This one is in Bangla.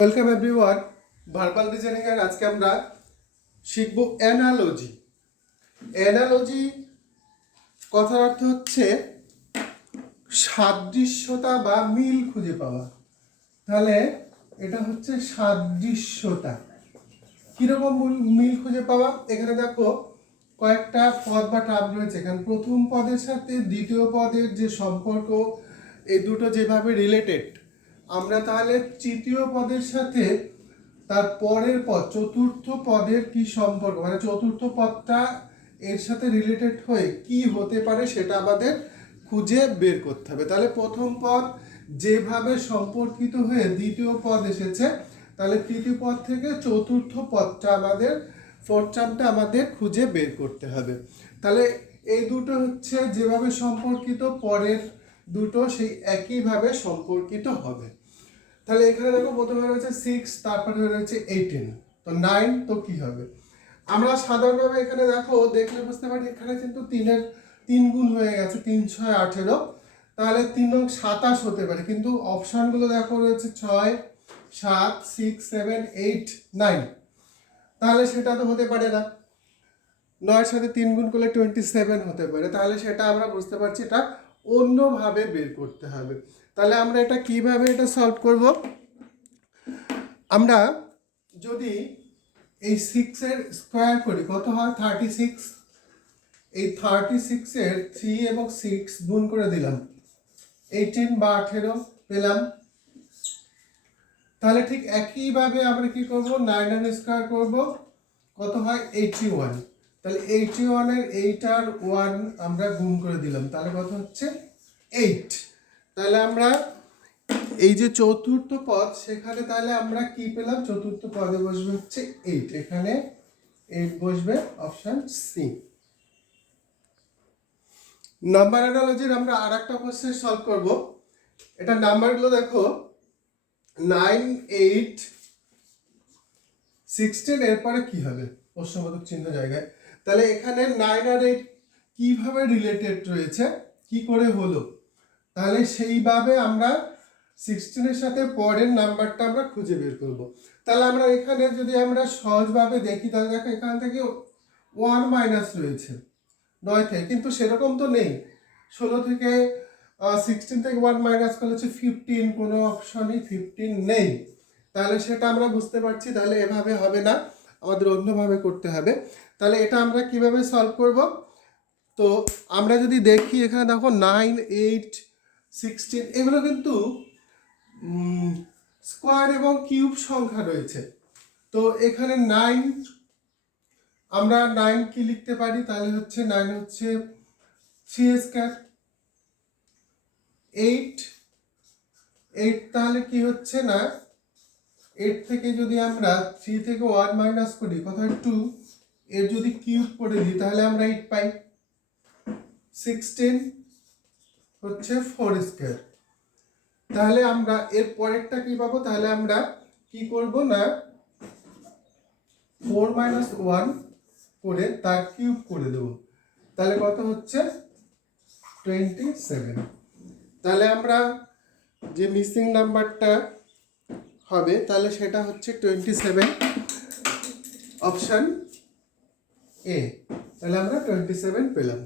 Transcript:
Welcome everyone. ভার্বাল রিজনিং এর আজকে আমরা শিখব অ্যানালজি। অ্যানালজি কথার অর্থ হচ্ছে সাদৃশ্যতা বা মিল খুঁজে পাওয়া। তাহলে এটা হচ্ছে সাদৃশ্যতা। কিরকম মিল খুঁজে পাওয়া? এখানে দেখো কয়েকটা পদ বা টার্ম রয়েছে। এখানে প্রথম পদের সাথে দ্বিতীয় পদের যে সম্পর্ক, এই দুটো যেভাবে রিলেটেড, আমরা তাহলে তৃতীয় পদের সাথে তার পরের পদ চতুর্থ পদের কি সম্পর্ক, মানে চতুর্থ পদটা এর সাথে রিলেটেড হয়ে কি হতে পারে সেটা আমাদের খুঁজে বের করতে হবে। তাহলে প্রথম পদ যেভাবে সম্পর্কিত হয়ে দ্বিতীয় পদ এসেছে, তাহলে তৃতীয় পদ থেকে চতুর্থ পদটা আমাদের, ফোর্থ টার্মটা আমাদের খুঁজে বের করতে হবে। তাহলে এই দুটো হচ্ছে যেভাবে সম্পর্কিত, পরের দুটো সেই একইভাবে সম্পর্কিত হবে। তাহলে এখানে দেখো প্রথমে রয়েছে 6, তারপরে রয়েছে 18, তো 9, তো কি হবে? আমরা সাধারণভাবে এখানে দেখো দেখলে বুঝতে পারি এখানে কিন্তু 3-এর 3 গুণ হয়ে গেছে, 3 6 18, তাহলে 3 নং 27 হতে পারে। কিন্তু অপশনগুলো দেখো রয়েছে 6 7 6 7 8 9, তাহলে সেটা তো হতে পারে না। 9 এর সাথে 3 গুণ করলে 27 হতে পারে। তাহলে সেটা আমরা বুঝতে পারছি এটা অন্যভাবে বের করতে হবে। তাহলে আমরা এটা কিভাবে এটা সলভ করব? আমরা যদি এই 6-এর স্কোয়ার করি কত হয়? 36। এই 36-এর 3 এবং 6 গুণ করে দিলাম, 18 বা 18 পেলাম। তাহলে ঠিক একইভাবে আমরা কি করব? 9-এর স্কোয়ার করব, কত হয়? 81। তাহলে 81-এর 8 আর 1 আমরা গুণ করে দিলাম, তাহলে কত হচ্ছে? 8। তাহলে আমরা এই যে চতুর্থ পদ, সেখানে তাহলে আমরা কি পেলাম? চতুর্থ পদে বসবে হচ্ছে 8, এখানে 8 বসবে, অপশন সি। নাম্বার অ্যানালজির আমরা আরেকটা কোশ্চেন সলভ করব। এটা নাম্বারগুলো দেখো 9 8 16, এরপরে কি হবে? প্রশ্নবোধক চিহ্ন জায়গায়। তাহলে এখানে 9 আর 8 কিভাবে রিলেটেড রয়েছে, কি করে হলো? তাহলে সেইভাবে আমরা 16-এর সাথে পরের নাম্বারটা আমরা খুঁজে বের করব। তাহলে আমরা এখানে যদি আমরা সহজভাবে দেখি, তাহলে দেখো এখান থেকে 1 মাইনাস রয়েছে 9 থেকে, কিন্তু সেরকম তো নেই। 16 থেকে 16 থেকে 1 মাইনাস করলে হচ্ছে 15, কোনো অপশনই 15 নেই। তাহলে সেটা আমরা বুঝতে পারছি, তাহলে এভাবে হবে না, আমাদের অন্যভাবে করতে হবে। তাহলে এটা আমরা কিভাবে সলভ করব? তো আমরা যদি দেখি এখানে দেখো 9 8 16 এগুলো কিন্তু স্কোয়ার এবং কিউব সংখ্যা রয়েছে। তো এখানে 9, আমরা 9 কি লিখতে পারি? তাহলে হচ্ছে 9 হচ্ছে 3 স্কয়ার। 8 8 তাহলে কি হচ্ছে না, 8 থেকে যদি আমরা 3 থেকে 1 মাইনাস করি, কত হয়? 2। এর যদি কিউব করে দিই তাহলে আমরা 8 পাই। 16 হচ্ছে 4 স্কয়ার। তাহলে আমরা এর পরেরটা কি পাবো? তাহলে আমরা কি করব না, 4 মাইনাস 1 করে তার কিউব করে দেব, তাহলে কত হচ্ছে? 27। তাহলে আমরা যে মিসিং নাম্বারটা হবে, তাহলে সেটা হচ্ছে 27, অপশন এ। তাহলে আমরা 27 পেলাম।